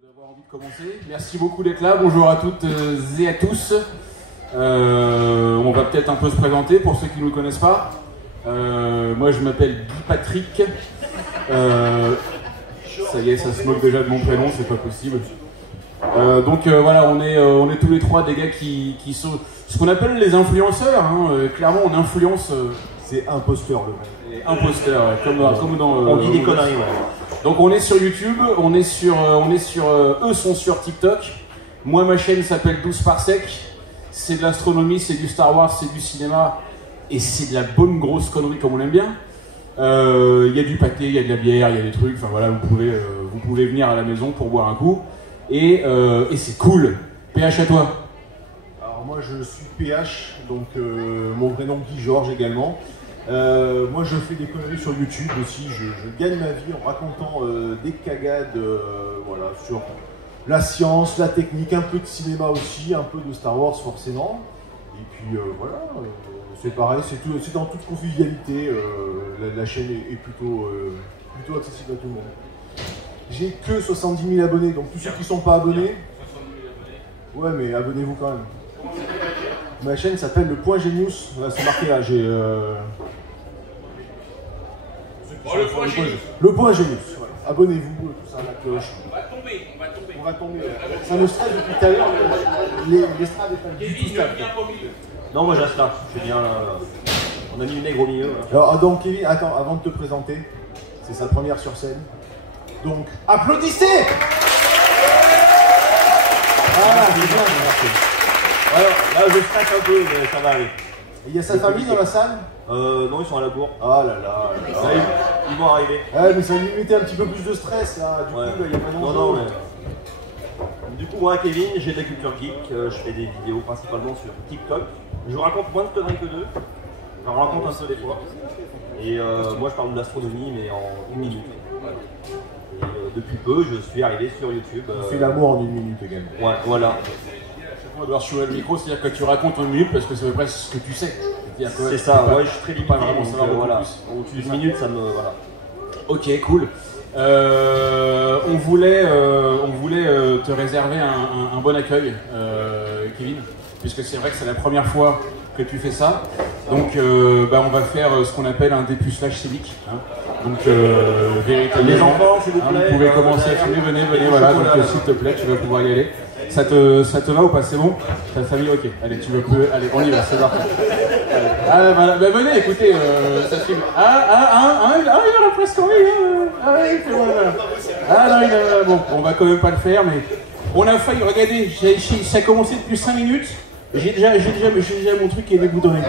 d'avoir envie de commencer. Merci beaucoup d'être là. Bonjour à toutes et à tous. On va peut-être un peu se présenter pour ceux qui ne nous connaissent pas. Moi, je m'appelle Guy Patrick. Ça y est, ça se moque déjà de mon prénom, c'est pas possible. Voilà, on est tous les trois des gars qui sont ce qu'on appelle les influenceurs. Clairement, on influence. C'est imposteur le mec. Imposteur, ouais, comme dans. On dit des conneries, ouais. Donc on est sur YouTube, eux sont sur TikTok. Moi, ma chaîne s'appelle 12 Parsec. C'est de l'astronomie, c'est du Star Wars, c'est du cinéma et c'est de la bonne grosse connerie comme on aime bien. Il y a du pâté, il y a de la bière, il y a des trucs. Enfin voilà, vous pouvez venir à la maison pour boire un coup et c'est cool. PH à toi. Alors moi je suis PH, donc mon vrai nom Guy Georges également. Moi je fais des conneries sur YouTube aussi, je gagne ma vie en racontant des cagades voilà, sur la science, la technique, un peu de cinéma aussi, un peu de Star Wars forcément. Et puis voilà, c'est pareil, c'est dans toute convivialité, la chaîne est plutôt accessible à tout le monde. J'ai que 70 000 abonnés, donc tous ceux qui ne sont pas abonnés, ouais mais abonnez-vous quand même. Ma chaîne s'appelle Le Point Genius, là c'est marqué là, j'ai... Le Point Genius, voilà. Abonnez-vous, tout ça, la cloche. On va tomber. Ça me stresse depuis tout à l'heure, l'estrade est pas du tout stable. Non, moi j'installe, je suis bien là. On a mis une nègre au milieu. Là. Alors, donc Kevin, attends, avant de te présenter, c'est sa première sur scène. Donc, applaudissez! Ah, c'est bien, merci. Alors, là je stresse un peu, mais ça va aller. Il y a sa famille dans la salle? Non, ils sont à la bourre. Ah là là. Ils vont arriver. Ouais, mais ça lui mettait un petit peu plus de stress là. Du coup, là, il y a vraiment. Non, mais. Du coup, moi, Kevin, j'ai de la culture geek. Je fais des vidéos principalement sur TikTok. Je raconte moins de conneries que d'eux. J'en raconte un peu des fois. Et moi, je parle de l'astronomie, mais en 1 minute. Et depuis peu, je suis arrivé sur YouTube. Tu fais l'amour en 1 minute également. Ouais, voilà. On va devoir jouer le micro, c'est-à-dire que tu racontes en 1 minute parce que c'est à peu près ce que tu sais. C'est ça, ouais, je suis très limité. Pas vraiment savoir beaucoup voilà. plus. 1 minute, ça me. Voilà. Ok, cool. On voulait te réserver un bon accueil, Kevin, puisque c'est vrai que c'est la première fois que tu fais ça. Donc, on va faire ce qu'on appelle un dépucelage civique. Donc, véritablement. Les enfants, s'il vous plaît. Vous pouvez commencer à filmer, venez, voilà. Donc, s'il te plaît, tu vas pouvoir y aller. Ça te va ou pas? C'est bon? Ta famille, ok. Allez, allez, on y va, c'est parti. Ah, bah, venez, écoutez, ça filme. Il en a presque envie. Oui, c'est bon, voilà. Non, bon, on va quand même pas le faire, mais on a failli. Regardez, ça a commencé depuis 5 minutes. J'ai déjà mon truc qui est déboutonné.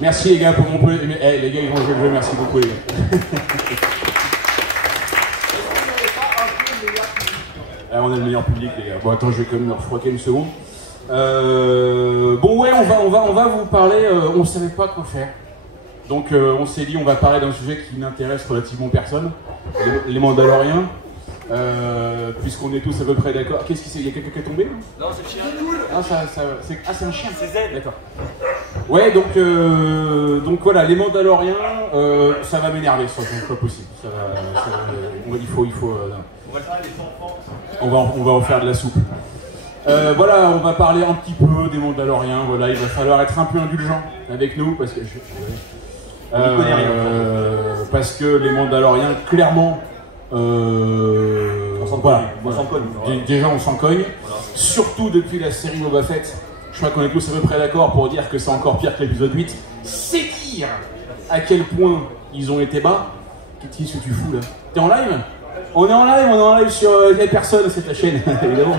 Merci les gars pour mon peu. Les gars, ils vont jouer le jeu, merci beaucoup les gars. Ah, on a le meilleur public les gars. Bon attends, je vais quand même me refroidir une seconde. Bon ouais, on va vous parler, on savait pas quoi faire. Donc on s'est dit on va parler d'un sujet qui n'intéresse relativement personne, les Mandaloriens. Puisqu'on est tous à peu près d'accord. Qu'est-ce qui c'est? Il y a quelqu'un qui est tombé? Non, c'est le chien. C'est un chien. C'est Z. D'accord. Ouais, donc voilà, les Mandaloriens, ça va m'énerver, ça, c'est pas possible. Il faut. On va le faire avec les enfants. On va en faire de la soupe. Voilà, on va parler un petit peu des Mandaloriens. Voilà, il va falloir être un peu indulgent avec nous parce que On n'y connaît rien. Parce que les Mandaloriens, clairement, on s'en cogne. Déjà, on s'en cogne. Voilà. Surtout depuis la série Boba Fett. Je crois qu'on est tous à peu près d'accord pour dire que c'est encore pire que l'épisode 8. C'est dire à quel point ils ont été bas. Qu'est-ce que tu fous là? T'es en live? On est en live sur les personnes, c'est ta chaîne, évidemment.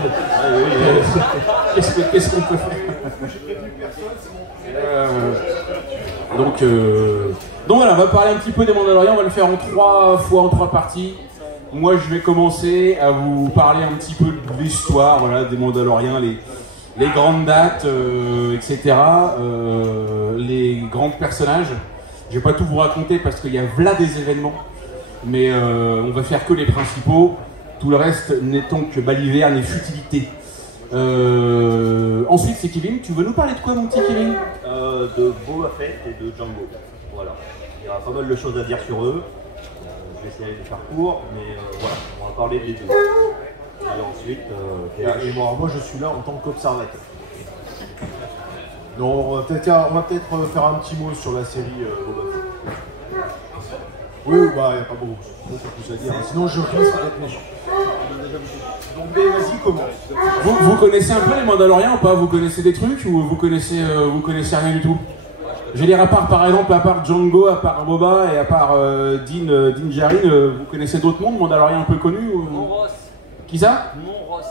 Qu'est-ce qu'on peut faire? Donc voilà, on va parler un petit peu des Mandaloriens, on va le faire en 3 parties. Moi je vais commencer à vous parler un petit peu de l'histoire, voilà, des Mandaloriens, les grandes dates, etc. Les grands personnages. Je vais pas tout vous raconter parce qu'il y a là des événements. Mais on va faire que les principaux, tout le reste n'étant que baliverne et futilité. Ensuite c'est Kevin, tu veux nous parler de quoi mon petit Kevin? De Boba Fett et de Django. Voilà. Il y a pas mal de choses à dire sur eux. Je vais essayer de faire court, mais voilà, on va parler des deux. Et ensuite Et moi, je suis là en tant qu'observateur. Donc, on va peut-être faire un petit mot sur la série Boba Fett. Oui, bah, il n'y a pas beaucoup plus à dire. Sinon, je risque d'être méchant. Donc, vas-y, commence. Vous connaissez un peu les Mandaloriens ou pas? Vous connaissez des trucs ou vous connaissez rien du tout? Je veux dire, à part Django, à part Boba et à part Din Djarin, vous connaissez d'autres mondes Mandaloriens un peu connus ou... Monros. Qui ça? Monros.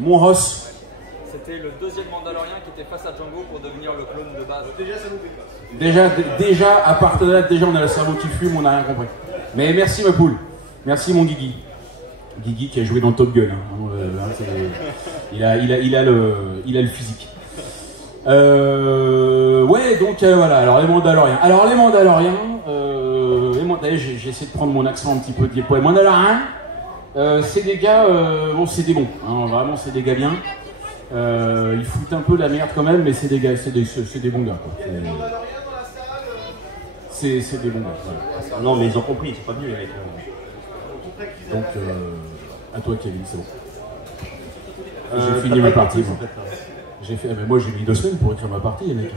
Monros. C'était le deuxième Mandalorien qui était face à Django pour devenir le clone de base. Déjà, ça nous fait passe. Déjà, à part de là, déjà on a le cerveau qui fume, on n'a rien compris. Mais merci ma poule. Merci mon Guigui. Guigui qui a joué dans Top Gun. Il a le physique. Ouais, donc voilà, alors les Mandaloriens. J'ai essayé de prendre mon accent un petit peu de les Mandaloriens, c'est des gars, bon c'est des bons, hein, vraiment c'est des gars bien. Ils foutent un peu la merde quand même, mais c'est des gars, c'est des bons gars. C'est des bons gars. Voilà. Non, mais ils ont compris, ils sont pas venus les mecs. Donc, à toi Kevin, c'est bon. J'ai fini ma partie. Moi j'ai mis 2 semaines pour écrire ma partie, les mecs.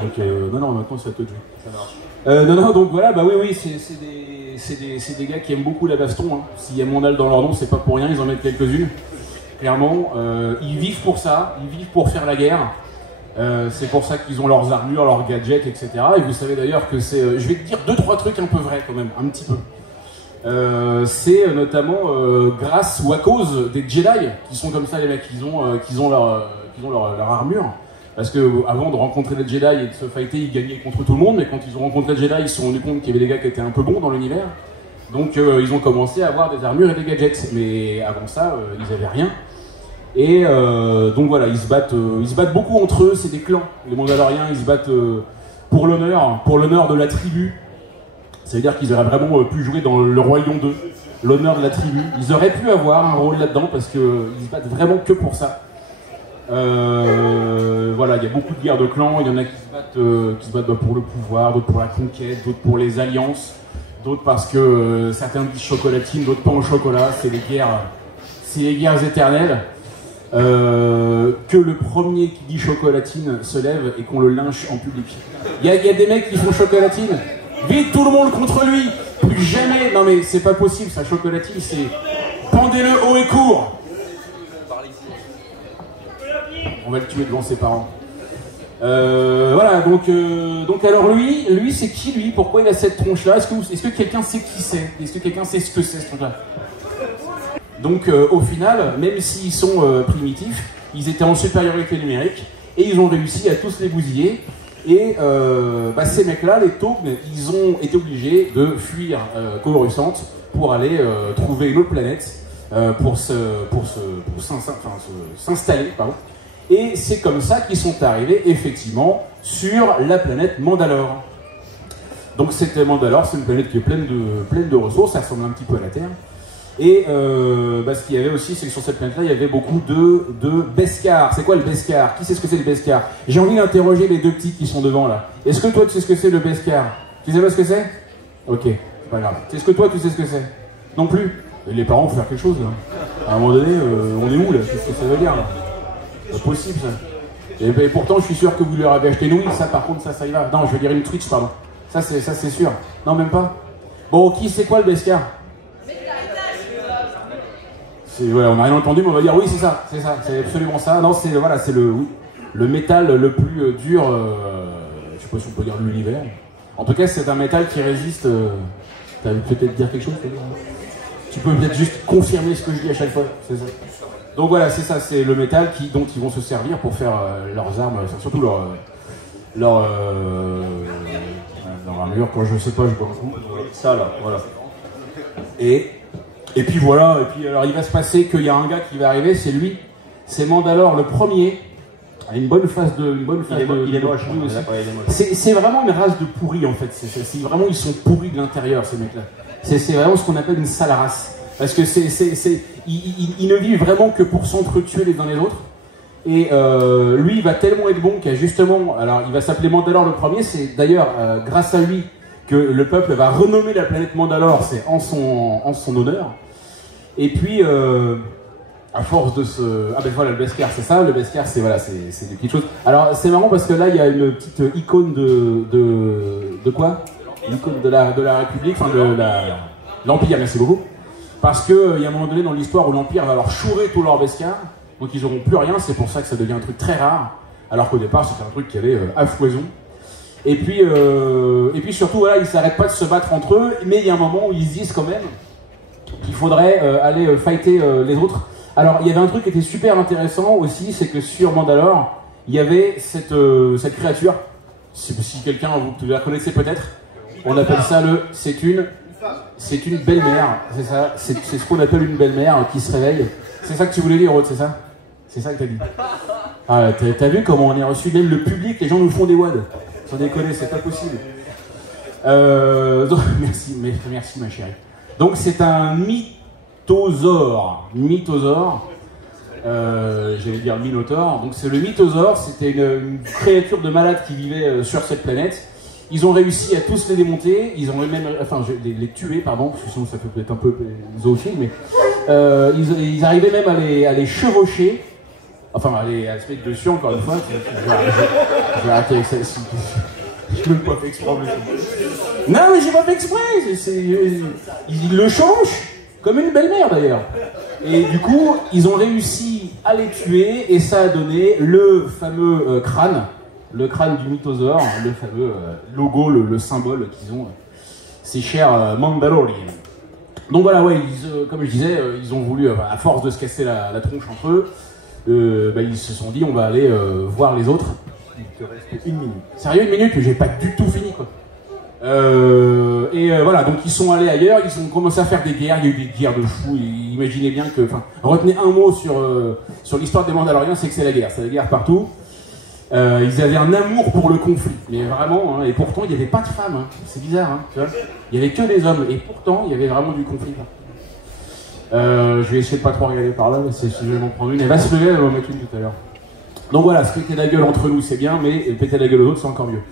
Donc non, maintenant c'est à toi de jouer. Ça marche. Non, donc voilà, bah oui, c'est des gars qui aiment beaucoup la baston. Hein. S'il y a Mondal dans leur nom, c'est pas pour rien, ils en mettent quelques-unes. Clairement, ils vivent pour ça, ils vivent pour faire la guerre. C'est pour ça qu'ils ont leurs armures, leurs gadgets, etc. Et vous savez d'ailleurs que c'est... je vais te dire 2-3 trucs un peu vrais quand même, un petit peu. C'est notamment grâce ou à cause des Jedi qui sont comme ça, les mecs, qu'ils ont leur armure. Parce que avant de rencontrer les Jedi et de se fighter, ils gagnaient contre tout le monde, mais quand ils ont rencontré les Jedi, ils se sont rendus compte qu'il y avait des gars qui étaient un peu bons dans l'univers. Donc ils ont commencé à avoir des armures et des gadgets. Mais avant ça, ils n'avaient rien. Et donc voilà, ils se battent beaucoup entre eux, c'est des clans. Les Mandaloriens, ils se battent pour l'honneur de la tribu. Ça veut dire qu'ils auraient vraiment pu jouer dans le Royaume 2, l'honneur de la tribu. Ils auraient pu avoir un rôle là-dedans parce qu'ils se battent vraiment que pour ça. Voilà, il y a beaucoup de guerres de clans, il y en a qui se battent pour le pouvoir, d'autres pour la conquête, d'autres pour les alliances, d'autres parce que certains disent chocolatine, d'autres pas au chocolat, c'est les guerres éternelles. Que le premier qui dit chocolatine se lève et qu'on le lynche en public. Il y a des mecs qui font chocolatine, vite tout le monde contre lui, plus jamais, non mais c'est pas possible ça, chocolatine c'est pendez-le haut et court. On va le tuer devant ses parents. Voilà, donc alors lui c'est qui lui? Pourquoi il a cette tronche là? Est-ce que quelqu'un sait qui c'est? Est-ce que quelqu'un sait ce que c'est ce truc là? Donc au final, même s'ils sont primitifs, ils étaient en supériorité numérique et ils ont réussi à tous les bousiller. Et ces mecs-là, les Togn, ils ont été obligés de fuir Coruscant pour aller trouver une autre planète pour s'installer. Et c'est comme ça qu'ils sont arrivés effectivement sur la planète Mandalore. Donc cette Mandalore, c'est une planète qui est pleine de ressources, ça ressemble un petit peu à la Terre. Et ce qu'il y avait aussi, c'est que sur cette planète-là, il y avait beaucoup de Beskar. C'est quoi le Beskar? Qui sait ce que c'est le Beskar? J'ai envie d'interroger les deux petits qui sont devant là. Est-ce que toi tu sais ce que c'est le Beskar? Tu sais pas ce que c'est? Ok, c'est pas grave. Est-ce que toi tu sais ce que c'est? Non plus? Et les parents, faut faire quelque chose là. À un moment donné, on est où là? Qu'est-ce que ça veut dire là? C'est pas possible ça. Et pourtant, je suis sûr que vous leur avez acheté Louis. Ça, par contre, ça y va. Non, je veux dire une Twitch, pardon. Ça, c'est sûr. Non, même pas. Bon, qui c'est quoi le Beskar? Ouais, on n'a rien entendu, mais on va dire oui, c'est ça, c'est absolument ça. Non, c'est le métal le plus dur, je sais pas si on peut dire de l'univers. En tout cas, c'est un métal qui résiste. Tu vas peut-être dire quelque chose? Tu peux peut-être juste confirmer ce que je dis à chaque fois, c'est ça. Donc voilà, c'est ça, c'est le métal dont ils vont se servir pour faire leurs armes, surtout leur armure. Quand je sais pas, je bois un coup. Ça là, voilà. Et puis voilà, alors il va se passer qu'il y a un gars qui va arriver, c'est lui, c'est Mandalore le premier, a une bonne phase de... Il est moche, c'est vraiment une race de pourris en fait, c'est vraiment, ils sont pourris de l'intérieur ces mecs-là. C'est vraiment ce qu'on appelle une sale race, parce que ils ne vivent vraiment que pour s'entretuer les uns les autres. Et lui, il va tellement être bon qu'à justement, alors il va s'appeler Mandalore le premier, c'est d'ailleurs grâce à lui que le peuple va renommer la planète Mandalore, c'est en son honneur. Et puis à force de se... Ah ben voilà, le Beskar, c'est ça, le Beskar, c'est voilà, c'est des petites choses. Alors c'est marrant parce que là, il y a une petite icône de quoi? Une icône de la République, enfin de l'Empire, merci beaucoup. Parce qu'il y a un moment donné dans l'histoire où l'Empire va leur chourer tout leur Beskar, donc ils n'auront plus rien, c'est pour ça que ça devient un truc très rare, alors qu'au départ, c'était un truc qui avait à foison. Et puis surtout, voilà, ils ne s'arrêtent pas de se battre entre eux, mais il y a un moment où ils se disent quand même qu'il faudrait aller fighter les autres. Alors, il y avait un truc qui était super intéressant aussi, c'est que sur Mandalore, il y avait cette créature, si quelqu'un, vous la connaissez peut-être, on appelle ça c'est une belle-mère, c'est ça, c'est ce qu'on appelle une belle-mère qui se réveille. C'est ça que tu voulais dire, Rod, c'est ça? C'est ça que t'as dit. Ah, t'as vu comment on est reçu, même le public, les gens nous font des wads. Sans déconner, c'est pas possible. Donc, merci ma chérie. Donc c'est un mythosaure. J'allais dire minotaure. Donc c'est le mythosaure, c'était une créature de malade qui vivait sur cette planète. Ils ont réussi à tous les démonter, ils ont même, enfin les tuer, pardon, parce que sinon ça peut être un peu zoophile, mais ils arrivaient même à les chevaucher, enfin à se mettre dessus encore une fois. Je vais arrêter avec ça. Je ne l'ai pas fait exprès. Non mais j'ai pas fait exprès. Ils le chevauchent comme une belle-mère d'ailleurs. Et du coup, ils ont réussi à les tuer et ça a donné le fameux crâne. Le crâne du mythosaure, le fameux logo, le symbole qu'ils ont, ces chers Mandaloriens. Donc voilà, ouais, comme je disais, ils ont voulu, à force de se casser la tronche entre eux, ils se sont dit on va aller voir les autres. Il te reste 1 minute. Sérieux, 1 minute? J'ai pas du tout fini quoi. Voilà, donc ils sont allés ailleurs, ils ont commencé à faire des guerres, il y a eu des guerres de fous, imaginez bien que, enfin, retenez un mot sur l'histoire des Mandaloriens, c'est que c'est la guerre partout. Ils avaient un amour pour le conflit, mais vraiment, hein, et pourtant il n'y avait pas de femmes, hein, c'est bizarre, hein, tu vois, il n'y avait que des hommes, et pourtant il y avait vraiment du conflit. Je vais essayer de pas trop regarder par là, si je vais m'en prendre une, elle va se lever, elle va en mettre une tout à l'heure. Donc voilà, se péter la gueule entre nous c'est bien, mais péter la gueule aux autres c'est encore mieux.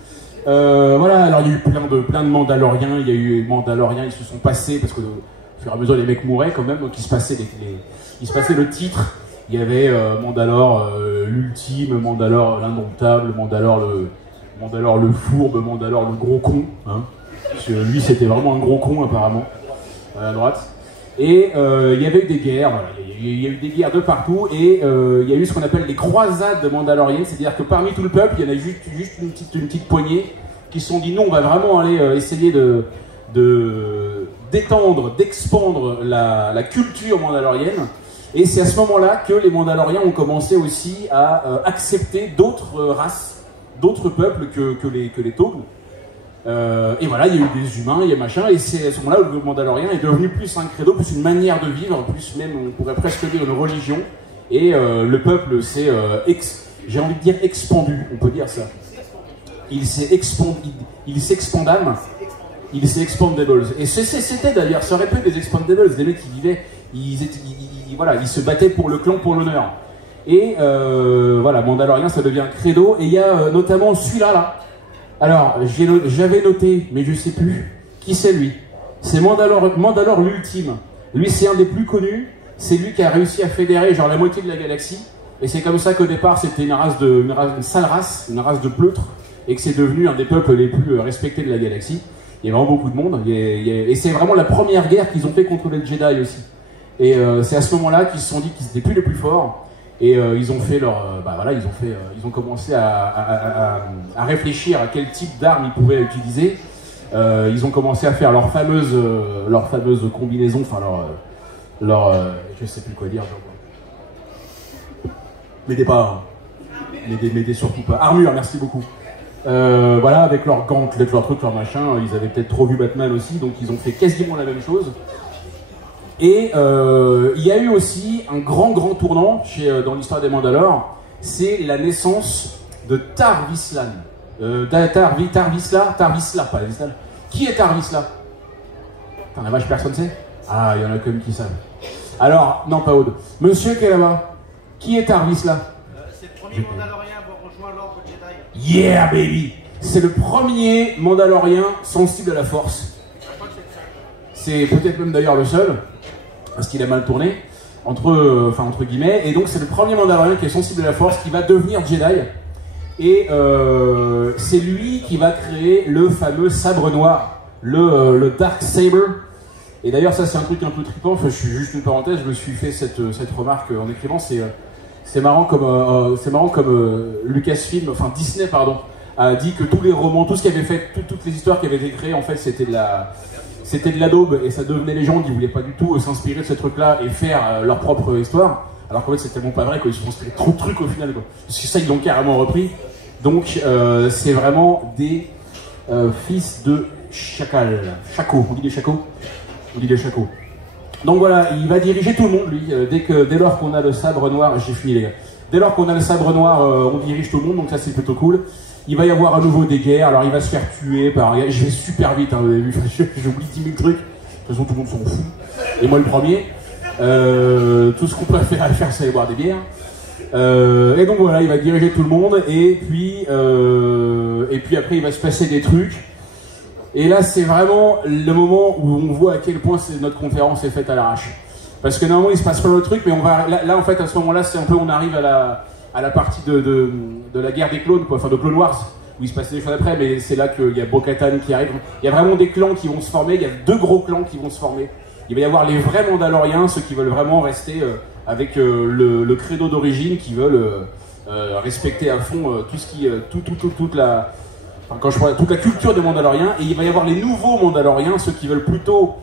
Voilà, alors il y a eu plein de Mandaloriens, il y a eu Mandaloriens, ils se sont passés, parce que au fur et à mesure les mecs mouraient quand même, donc il se passait le titre. Il y avait Mandalore l'ultime, Mandalore l'indomptable, Mandalore le fourbe, Mandalore le gros con. Hein, parce que lui c'était vraiment un gros con apparemment, à droite. Et il y avait eu des guerres, voilà, il y a eu des guerres de partout, et il y a eu ce qu'on appelle les croisades mandaloriennes, c'est-à-dire que parmi tout le peuple, il y en a juste une petite poignée qui se sont dit non, on va vraiment aller essayer d'étendre, d'expandre la culture mandalorienne. Et c'est à ce moment-là que les Mandaloriens ont commencé aussi à accepter d'autres races, d'autres peuples que les Tognes. Et voilà, il y a eu des humains, il y a machin, et c'est à ce moment-là où le Mandalorien est devenu plus un credo, plus une manière de vivre, plus même, on pourrait presque dire, une religion. Et le peuple s'est, j'ai envie de dire, expandu, on peut dire ça. Il s'est expandables. Et c'était d'ailleurs, ça aurait pu être des expandables, des mecs qui vivaient, ils se battaient pour le clan, pour l'honneur. Et voilà, Mandalorien, ça devient un credo. Et il y a notamment celui-là. Alors, j'avais noté, mais je sais plus qui c'est lui. C'est Mandalore l'ultime. Lui, c'est un des plus connus. C'est lui qui a réussi à fédérer genre la moitié de la galaxie. Et c'est comme ça qu'au départ, c'était une sale race, une race de pleutres, et que c'est devenu un des peuples les plus respectés de la galaxie. Il y a vraiment beaucoup de monde. Et c'est vraiment la première guerre qu'ils ont fait contre les Jedi aussi. Et c'est à ce moment-là qu'ils se sont dit qu'ils étaient plus les plus forts. Et ils ont fait ils ont commencé à réfléchir à quel type d'armes ils pouvaient utiliser. Ils ont commencé à faire leur fameuse combinaison, enfin je sais plus quoi dire. M'aidez pas, m'aidez surtout pas. Armure, merci beaucoup. Voilà, avec leurs gants, avec leurs trucs, leurs machins, ils avaient peut-être trop vu Batman aussi, donc ils ont fait quasiment la même chose. Et il y a eu aussi un grand tournant dans l'histoire des Mandalores, c'est la naissance de Tar Vizsla. Tar Vizsla, pas Vizsla. Qui est Tar Vizsla? Putain, la vache, personne sait? Ah, il y en a quand même qui savent. Alors, non, pas Aude. Monsieur qui est là-bas, qui est Tar Vizsla? C'est le premier Mandalorien à avoir rejoint l'ordre Jedi. Yeah, baby! C'est le premier Mandalorien sensible à la force. C'est peut-être même d'ailleurs le seul, parce qu'il a mal tourné. entre guillemets. Et donc c'est le premier Mandalorian qui est sensible à la Force, qui va devenir Jedi. Et c'est lui qui va créer le fameux sabre noir, le Dark Saber. Et d'ailleurs ça c'est un truc un peu trippant, enfin, je suis juste une parenthèse, je me suis fait cette remarque en écrivant, c'est marrant comme Lucasfilm, enfin Disney pardon, a dit que tous les romans, tout ce qui avait fait, toutes les histoires qui avaient été créées en fait c'était de la daube et ça devenait les gens qui voulaient pas du tout s'inspirer de ce truc là et faire leur propre histoire, alors qu'en fait c'est tellement pas vrai qu'ils se sont inspirés trop de trucs au final quoi. Parce que ça ils l'ont carrément repris, donc c'est vraiment des fils de chacal, chaco, on dit des chacos. On dit les chacos. Donc voilà, il va diriger tout le monde, lui. Dès lors qu'on a le sabre noir, j'ai fini les gars. Dès lors qu'on a le sabre noir, on dirige tout le monde, donc ça c'est plutôt cool. Il va y avoir à nouveau des guerres, alors il va se faire tuer par... Je vais super vite, hein, vous avez vu, j'oublie 10 000 trucs. De toute façon, tout le monde s'en fout. Et moi le premier. Tout ce qu'on peut faire, c'est aller boire des bières. Et donc voilà, il va diriger tout le monde, et puis après il va se passer des trucs. Et là, c'est vraiment le moment où on voit à quel point notre conférence est faite à l'arrache. Parce que normalement, il se passe pas le truc, mais on va là en fait, à ce moment-là, c'est un peu, on arrive à la partie de la guerre des clones, quoi, enfin de Clone Wars, où il se passe des choses après, mais c'est là qu'il y a Bo-Katan qui arrive. Il y a vraiment des clans qui vont se former, il y a 2 gros clans qui vont se former. Il va y avoir les vrais Mandaloriens, ceux qui veulent vraiment rester avec le credo d'origine, qui veulent respecter à fond tout ce qui, toute la... Enfin, quand je parle toute la culture des Mandaloriens, et il va y avoir les nouveaux Mandaloriens, ceux qui veulent plutôt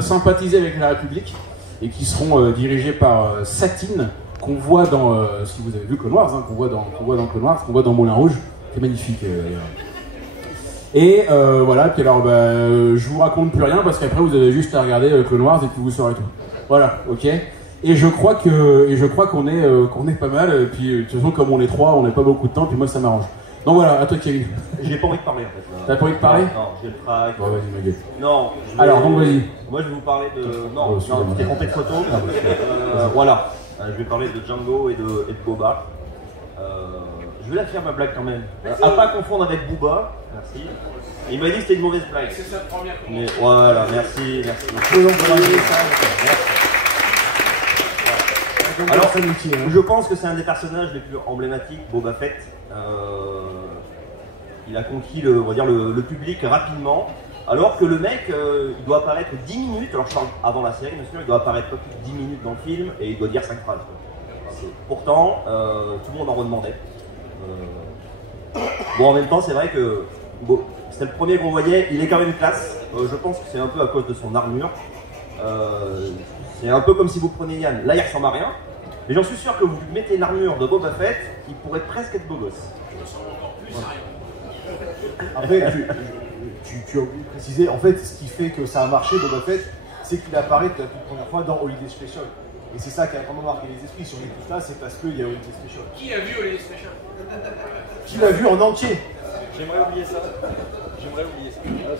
sympathiser avec la République, et qui seront dirigés par Satine, qu'on voit dans, si vous avez vu Clone Wars, hein, qu'on voit dans Clone Wars, qu'on voit dans Moulin Rouge, c'est magnifique. Et voilà, puis alors je vous raconte plus rien, parce qu'après vous avez juste à regarder Clone Wars, et puis vous saurez tout. Voilà, ok. Et je crois qu'on est pas mal, et puis de toute façon comme on est 3, on n'a pas beaucoup de temps, puis moi ça m'arrange. Donc voilà, à toi Thierry. J'ai pas envie de parler en fait. T'as pas envie de parler? Non, j'ai le trac. Bon, vas-y, ma gueule. Non. Alors, donc vas-y. Moi je vais vous parler de... Non, tu t'es trompé de photo. Voilà. Je vais parler de Django et de Boba. Je vais la faire ma blague quand même. À pas confondre avec Booba. Merci. Il m'a dit que c'était une mauvaise blague. C'est sa première. Mais voilà, merci. Alors, je pense que c'est un des personnages les plus emblématiques, Boba Fett. Il a conquis on va dire le public rapidement, alors que le mec, il doit apparaître 10 minutes, alors je parle avant la série, bien sûr, il doit apparaître pas plus de 10 minutes dans le film, et il doit dire 5 phrases. Pourtant, tout le monde en redemandait. Bon, en même temps, c'est vrai que bon, c'était le premier qu'on voyait, il est quand même classe. Je pense que c'est un peu à cause de son armure. C'est un peu comme si vous preniez Yann. Là, il ressemble à rien. Mais j'en suis sûr que vous mettez l'armure de Boba Fett, il pourrait presque être beau gosse. Après, tu as oublié de préciser, en fait, ce qui fait que ça a marché, Boba Fett, c'est qu'il apparaît pour la toute première fois dans Holiday Special. Et c'est ça qui a vraiment marqué les esprits. Si on est tous là, c'est parce qu'il y a Holiday Special. Qui a vu Holiday Special? Qui l'a vu en entier? J'aimerais oublier ça.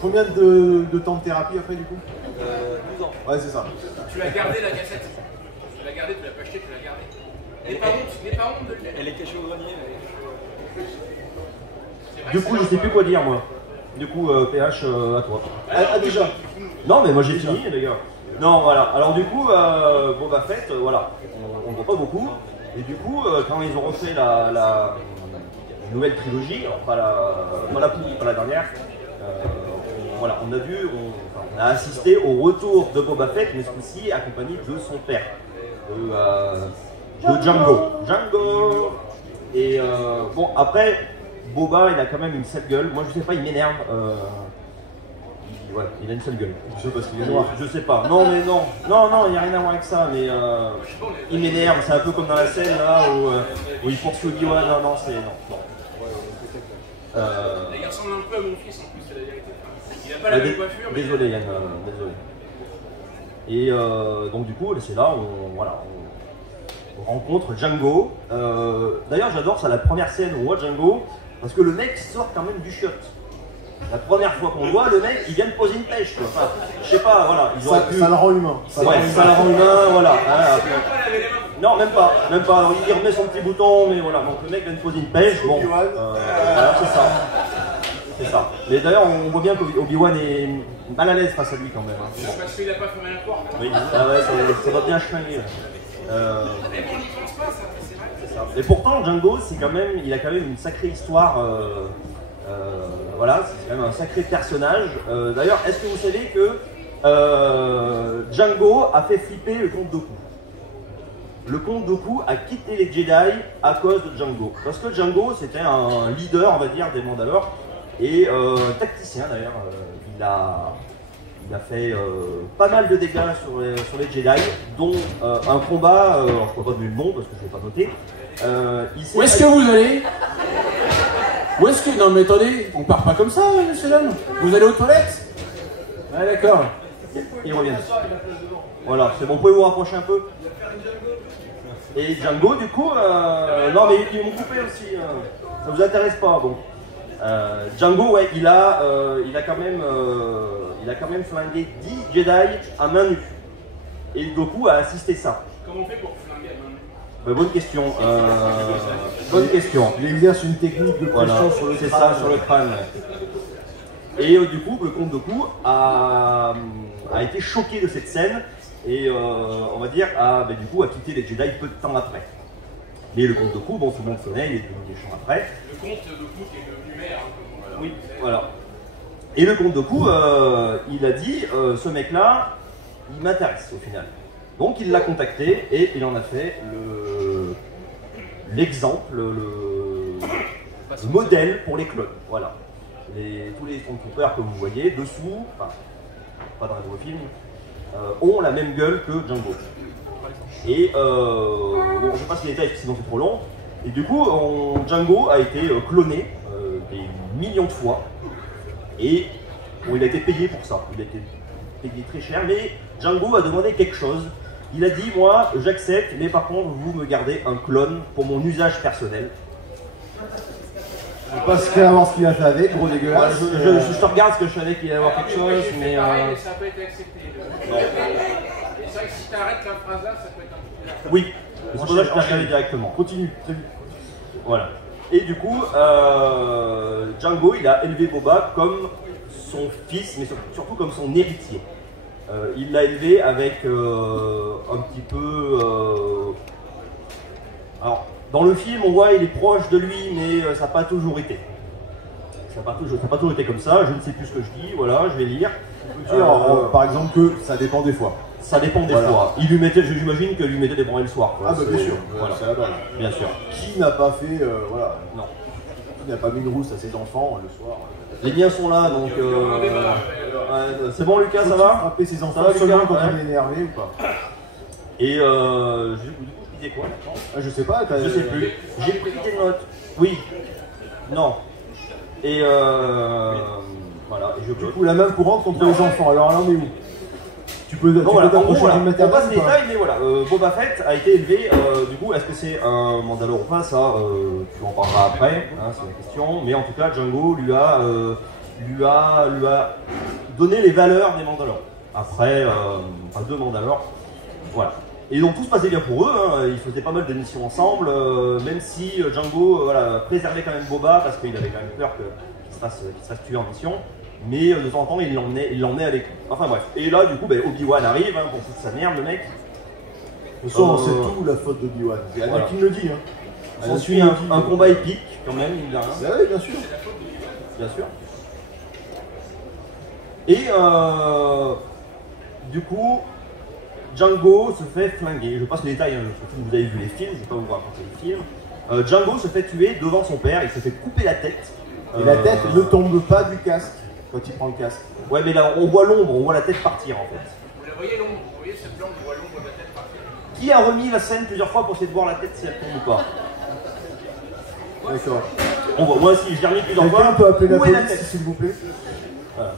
Combien de temps de thérapie après, du coup? 12 ans. Ouais, c'est ça. Tu l'as gardé la cassette. Tu l'as gardée, tu l'as pas achetée, tu l'as gardée. N'aie pas honte de le faire. Elle est cachée au grenier, mais... Du coup, je sais plus quoi dire, moi. Du coup, PH, à toi. Ah, déjà. Non, mais moi j'ai fini, les gars. Non, voilà. Alors du coup, Boba Fett, voilà, on ne voit pas beaucoup. Et du coup, quand ils ont refait la nouvelle trilogie, alors pas la dernière, voilà, on a assisté au retour de Boba Fett, mais ce coup-ci accompagné de son père, de Django. Et bon, après, Boba, il a quand même une sale gueule. Moi, je sais pas, il m'énerve. Ouais, il a une sale gueule. Je sais pas qu'il est noir. Je sais pas. Non, mais non, il n'y a rien à voir avec ça. Mais il m'énerve. C'est un peu comme dans la scène là où il poursuit Obi-Wan. Non, c'est non. Il ressemble un peu à mon fils en plus, c'est la vérité. Il a pas la même coiffure. Mais... Désolé, Yann. Désolé. Et donc du coup, c'est là on rencontre Django. D'ailleurs, j'adore ça, la première scène où on voit Django, parce que le mec sort quand même du chiotte. La première fois qu'on le voit, le mec, il vient de poser une pêche, quoi. Enfin, je sais pas, voilà. Ils auraient pu... Ça le rend humain. Ça le rend humain, voilà. Non, même pas. Alors, il remet son petit bouton, mais voilà. Donc le mec vient de poser une pêche. Bon, voilà, c'est ça. Mais d'ailleurs, on voit bien qu'Obi-Wan est mal à l'aise face à lui quand même. Parce qu'il a pas fermé la porte. Oui, ça va bien schlinguer. Mais on n'y pense pas, ça, c'est vrai. C'est ça. Et pourtant, Django, il a quand même une sacrée histoire. Voilà, c'est quand même un sacré personnage. D'ailleurs, est-ce que vous savez que Django a fait flipper le comte Dooku? Le comte Dooku a quitté les Jedi à cause de Django. Parce que Django, c'était un leader, on va dire, des Mandalores. Et tacticien d'ailleurs. Il a fait pas mal de dégâts sur les Jedi, dont un combat, alors je ne peux pas donner le nom parce que je ne l'ai pas noté. Où est-ce que vous allez? Où est-ce que... Non mais attendez, on part pas comme ça, monsieur l'homme. Vous allez aux toilettes? Ah d'accord. Ils reviennent. Voilà, c'est bon, vous pouvez vous rapprocher un peu. Et Django, du coup, non mais ils m'ont coupé aussi. Ça vous intéresse pas, bon. Django, ouais, il a quand même flingué 10 Jedi à main nue. Et Dooku a assisté ça. Comment on fait pour flinguer à main nue? Bonne question. Bonne question. Il exerce une technique de pression Voilà, sur le c'est crâne. ça, sur le crâne. Et du coup, le comte Dooku a été choqué de cette scène et on va dire a quitté les Jedi peu de temps après. Mais le comte Dooku, bon, tout le monde connaît, il est devenu méchant après. Le comte Dooku qui est devenu maire. Voilà. Oui, voilà. Et le comte Dooku, il a dit, ce mec-là, il m'intéresse au final. Donc il l'a contacté et il en a fait l'exemple, le modèle pour les clones. Voilà. Tous les Stormtroopers que vous voyez dessous, enfin, pas dans le film, ont la même gueule que Django. Et bon, je ne sais pas si les détails, sinon c'est trop long. Et du coup, Django a été cloné des millions de fois. Et bon, il a été payé pour ça. Il a été payé très cher. Mais Django a demandé quelque chose. Il a dit, moi, j'accepte, mais par contre, vous me gardez un clone pour mon usage personnel. Je sais pas ce qu'il a fait avec, gros dégueulasse. Je te regarde parce que je savais qu'il allait y avoir quelque chose, mais... pareil, mais ça n'a pas été accepté. C'est vrai que si tu arrêtes la phrase là, ça peut être un peu... Oui, c'est pour ça que je t'ai regardé directement. Continue, très vite. Voilà. Et du coup, Django, il a élevé Boba comme son fils, mais surtout comme son héritier. Il l'a élevé avec un petit peu... Alors, dans le film, on voit il est proche de lui, mais ça n'a pas toujours été. Ça n'a pas toujours été comme ça, je ne sais plus ce que je dis, voilà, je vais lire. On peut dire, par exemple, que ça dépend des fois. Ça dépend des fois. Il lui mettait, j'imagine qu'il lui mettait des branlées le soir. Quoi. Ah bah bien sûr, Voilà. c'est la base. Bien sûr. Qui n'a pas fait, voilà, Non. qui n'a pas mis une rousse à ses enfants le soir? Les miens sont là, donc... c'est bon Lucas, ça va? Frapper ses Ça enfants va, seulement Lucas? quand Ouais. il est énervé ou pas? Et du coup, je disais quoi maintenant? Ah, je sais pas, Je sais plus. J'ai pris des notes. Oui. Non. Et voilà. Et je Du coup, la main courante contre les enfants, alors elle en est où? Tu peux Donc voilà, en gros, t'approcher voilà, d'une on maternelle passe les ou pas? détails, mais voilà, Boba Fett a été élevé, du coup, est-ce que c'est un Mandalore ou pas, ça, tu en parleras après, hein, c'est une question, mais en tout cas, Django lui a donné les valeurs des Mandalores. Après, enfin, deux Mandalores, voilà. Et donc tout se passait bien pour eux, hein, ils faisaient pas mal de missions ensemble, même si Django voilà, préservait quand même Boba, parce qu'il avait quand même peur qu'il se fasse tuer en mission. Mais de temps en temps, il l'emmenait avec lui. Enfin bref. Et là, du coup, ben, Obi-Wan arrive hein, pour toute sa merde, le mec. De toute façon, c'est tout la faute d'Obi-Wan. C'est Voilà. Anakin le dit. Hein. On suit un combat épique, quand même, mine de rien. Ah oui, bien sûr. Bien sûr. Et du coup, Django se fait flinguer. Je passe les détails, hein, surtout que vous avez vu les films, je ne vais pas vous raconter les films. Django se fait tuer devant son père, il se fait couper la tête. Et la tête ne tombe pas du casque quand il prend le casque. Ouais, mais là, on voit l'ombre, on voit la tête partir en fait. Vous la voyez l'ombre, vous voyez ce plan, on voit l'ombre de la tête partir. Qui a remis la scène plusieurs fois pour essayer de voir la tête si elle tombe ou pas? D'accord. On voit, moi aussi, je l'ai remis plusieurs fois. Quelqu'un peut appeler la Où est la police, tête? s'il vous plaît? Voilà.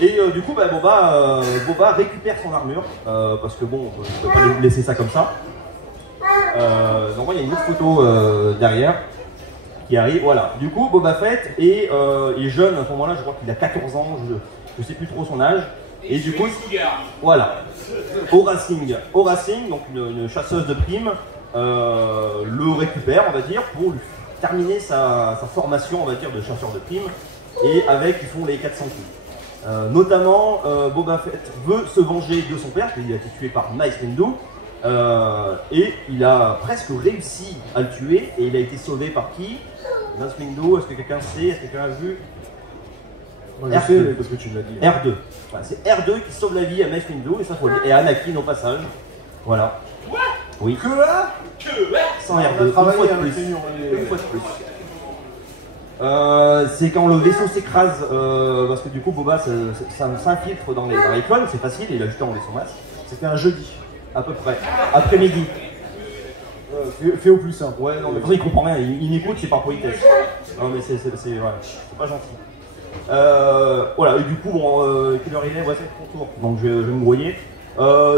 Et du coup, bah, Boba récupère son armure, parce que bon, on ne peut pas laisser ça comme ça. Donc il y a une autre photo derrière qui arrive, voilà. Du coup, Boba Fett est jeune à ce moment-là, je crois qu'il a 14 ans, je ne sais plus trop son âge. Et du coup, voilà, Aurra Singh, donc une chasseuse de primes, le récupère, on va dire, pour lui terminer sa formation, on va dire, de chasseur de primes. Et avec, ils font les 400 coups. Notamment, Boba Fett veut se venger de son père, parce qu'il a été tué par Mace Windu. Et il a presque réussi à le tuer, et il a été sauvé par qui? Mace Windu, est-ce que quelqu'un sait? Est-ce que quelqu'un a vu? Moi, je sais, parce que tu me l'as dit. R2. Voilà, c'est R2 qui sauve la vie à Mace Windu et sa folie. Et à Anakin au passage. Voilà. Oui. Sans R2. Une fois de plus. Une fois de plus. C'est quand le vaisseau s'écrase, parce que du coup Boba ça s'infiltre dans les clones, c'est facile, il a juste enlevé son masque. C'était un jeudi. À peu près. Après-midi. Fais au plus simple. Ouais, non, mais pour ça il comprend rien, il m'écoute, c'est par politesse. Non, mais c'est pas gentil. Voilà, et du coup, bon, quelle heure il est? Ouais, c'est ton tour. Donc je vais me brouiller.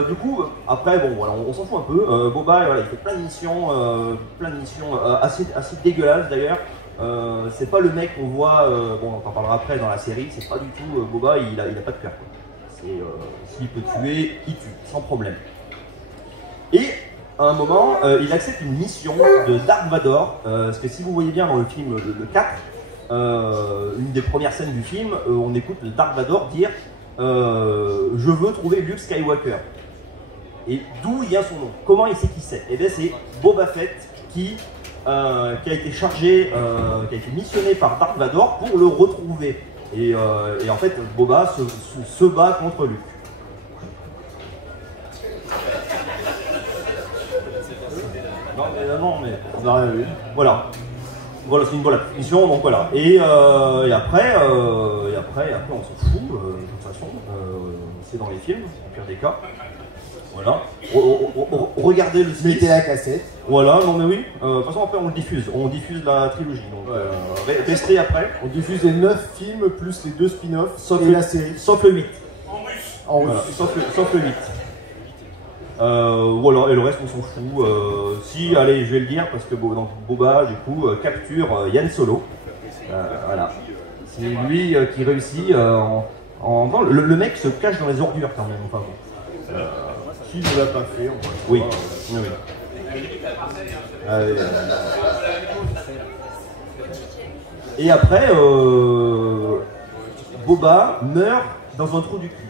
Du coup, après, bon, voilà, on s'en fout un peu. Boba, voilà, il fait plein de missions assez dégueulasses d'ailleurs. C'est pas le mec qu'on voit, bon, on en parlera après dans la série, c'est pas du tout Boba, il a pas de cœur. S'il peut tuer, il tue, sans problème. Et à un moment, il accepte une mission de Dark Vador, parce que si vous voyez bien dans le film le 4, une des premières scènes du film, on écoute Dark Vador dire je veux trouver Luke Skywalker. Et d'où vient son nom? Comment il sait qui c'est? Et bien c'est Boba Fett qui a été chargé, qui a été missionné par Dark Vador pour le retrouver. Et en fait, Boba se bat contre Luke. Non, mais On n'a rien vu. voilà. Voilà, c'est une bonne mission, donc voilà. Et après, on s'en fout, de toute façon. C'est dans les films, au pire des cas. Voilà. Regardez le 6. Mettez la cassette. Voilà, non mais oui. De toute façon, après, on le diffuse. On diffuse la trilogie. Donc, restez après. On diffuse les 9 films plus les 2 spin-offs Sauf et le- la série. Sauf le 8. En Voilà, russe. sauf le 8. Voilà, et le reste on s'en fout. Si, allez, je vais le dire parce que donc, Boba, du coup, capture Yann Solo. Voilà. C'est lui qui réussit non, le mec se cache dans les ordures quand même. Enfin, bon. Qui ne l'a pas fait, on va le Oui. voir. Oui. Allez, Et après, Boba meurt dans un trou du cul.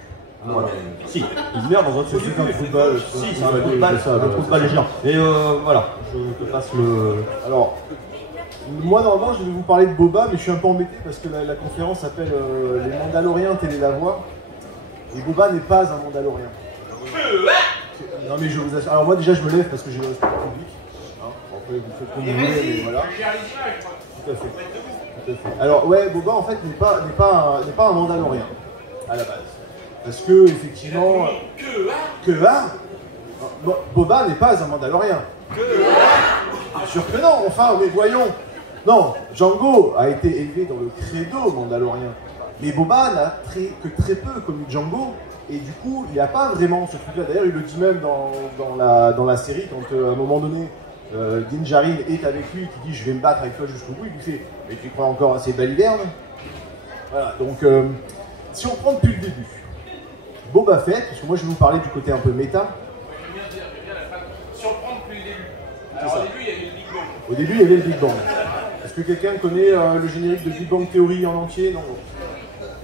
Voilà. Si, il meurt dans un trou du cul. un trou de balle. Si, c'est un trou de balle, ça, un trou de balle léger. Et voilà, je te passe le. Alors, moi normalement je vais vous parler de Boba, mais je suis un peu embêté parce que la conférence s'appelle Les Mandaloriens télé la voix. Et Boba n'est pas un Mandalorien. Non mais je vous assure. Alors moi déjà je me lève parce que j'ai le respect public. Hein, après vous faites comme vous voulez, mais voilà. Tout à fait. Tout à fait. Alors ouais, Boba en fait n'est pas un Mandalorien à la base. Parce que effectivement. Boba n'est pas un Mandalorien. Bien sûr que non, enfin, mais voyons. Non, Django a été élevé dans le credo mandalorien. Mais Boba n'a que très peu connu Django. Et du coup, il n'a pas vraiment ce truc-là. D'ailleurs, il le dit même dans la série, quand à un moment donné, Din Djarin est avec lui, qui dit « Je vais me battre avec toi jusqu'au bout », il lui fait « Mais tu crois encore à ces balivernes ?» Voilà, donc, si on prend depuis le début, Boba Fett, parce que moi je vais vous parler du côté un peu méta. Surprendre depuis le début. Alors au début, il y avait le Big Bang. Au début, il y avait le Big Bang. Est-ce que quelqu'un connaît le générique de Big Bang Theory en entier? Non.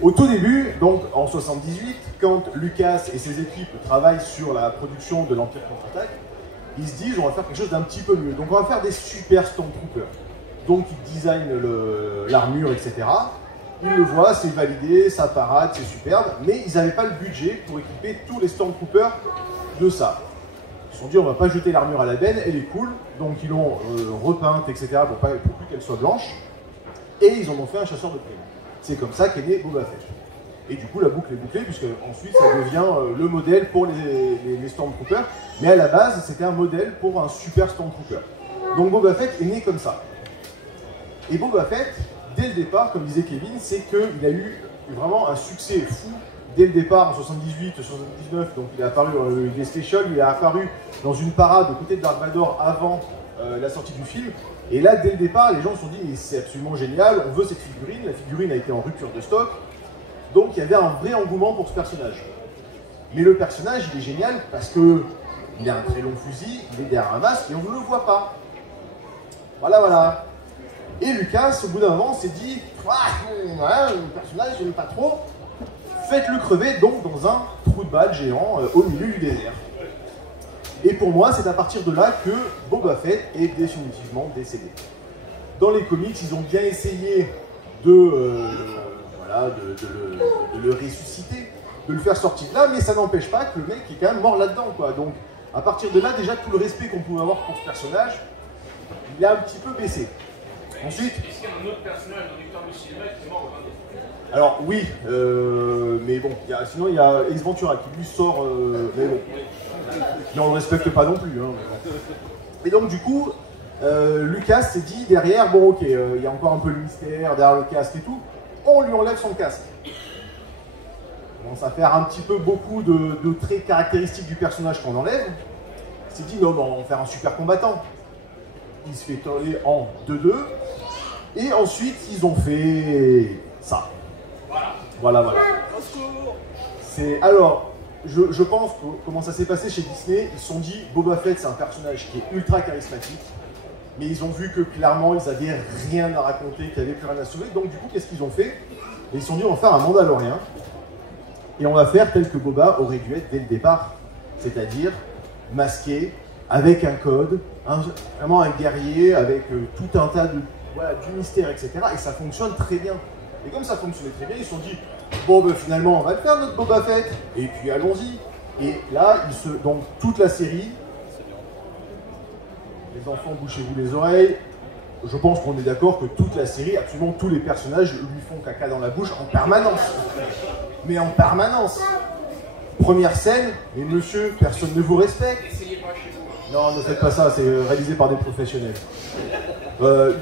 Au tout début, donc en 78, quand Lucas et ses équipes travaillent sur la production de l'Empire contre-attaque, ils se disent on va faire quelque chose d'un petit peu mieux. Donc on va faire des super Stormtroopers. Donc ils designent l'armure, etc. Ils le voient, c'est validé, ça parade, c'est superbe, mais ils n'avaient pas le budget pour équiper tous les Stormtroopers de ça. Ils se sont dit on va pas jeter l'armure à la benne, elle est cool, donc ils l'ont repeinte, etc. pour plus qu'elle soit blanche, et ils en ont fait un chasseur de primes. C'est comme ça qu'est né Boba Fett. Et du coup la boucle est bouclée, puisque ensuite ça devient le modèle pour les Stormtroopers, mais à la base c'était un modèle pour un super Stormtrooper. Donc Boba Fett est né comme ça. Et Boba Fett, dès le départ, comme disait Kevin, c'est qu'il a eu vraiment un succès fou dès le départ en 78, 79, donc il est apparu dans le Day Station, il est apparu dans une parade aux côtés de Dark Vador avant la sortie du film. Et là, dès le départ, les gens se sont dit mais c'est absolument génial, on veut cette figurine, la figurine a été en rupture de stock, donc il y avait un vrai engouement pour ce personnage. Mais le personnage, il est génial parce que il a un très long fusil, il est derrière un masque et on ne le voit pas. Voilà, voilà. Et Lucas, au bout d'un moment, s'est dit le personnage, je n'aime pas trop. Faites-le crever donc dans un trou de balle géant au milieu du désert. Et pour moi, c'est à partir de là que Boba Fett est définitivement décédé. Dans les comics, ils ont bien essayé de le ressusciter, de le faire sortir de là, mais ça n'empêche pas que le mec est quand même mort là-dedans, quoi. Donc, à partir de là, déjà, tout le respect qu'on pouvait avoir pour ce personnage, il a un petit peu baissé. Ensuite... Est-ce qu'il y a un autre personnage dans l'histoire du cinéma qui est mort au 22? Alors, oui, mais bon, sinon il y a Ace Ventura qui lui sort, mais bon, mais on ne le respecte pas non plus. Hein. Et donc, du coup, Lucas s'est dit derrière, bon, ok, il y a encore un peu le mystère derrière le casque et tout, on lui enlève son casque. On commence à faire un petit peu beaucoup de traits caractéristiques du personnage qu'on enlève. Il s'est dit, non, on va faire un super combattant. Il se fait toller en 2-2. Et ensuite, ils ont fait ça. Voilà. Alors, je pense que comment ça s'est passé chez Disney, ils se sont dit, Boba Fett, c'est un personnage qui est ultra charismatique. Mais ils ont vu que clairement, ils n'avaient rien à raconter, qu'il n'y avait plus rien à sauver. Donc, du coup, qu'est-ce qu'ils ont fait? Et ils se sont dit, on va faire un Mandalorien. Et on va faire tel que Boba aurait dû être dès le départ. C'est-à-dire masqué, avec un code, vraiment un guerrier, avec tout un tas de, du mystère, etc. Et ça fonctionne très bien. Et comme ça fonctionnait très bien, ils se sont dit, bon, ben, finalement, on va le faire, notre Boba Fett. Et puis, allons-y. Et là, donc, toute la série, les enfants, bouchez-vous les oreilles. Je pense qu'on est d'accord que toute la série, absolument tous les personnages lui font caca dans la bouche en permanence. Mais en permanence. Première scène, mais monsieur, personne ne vous respecte. Essayez pas chez vous. Non, ne faites pas ça, c'est réalisé par des professionnels.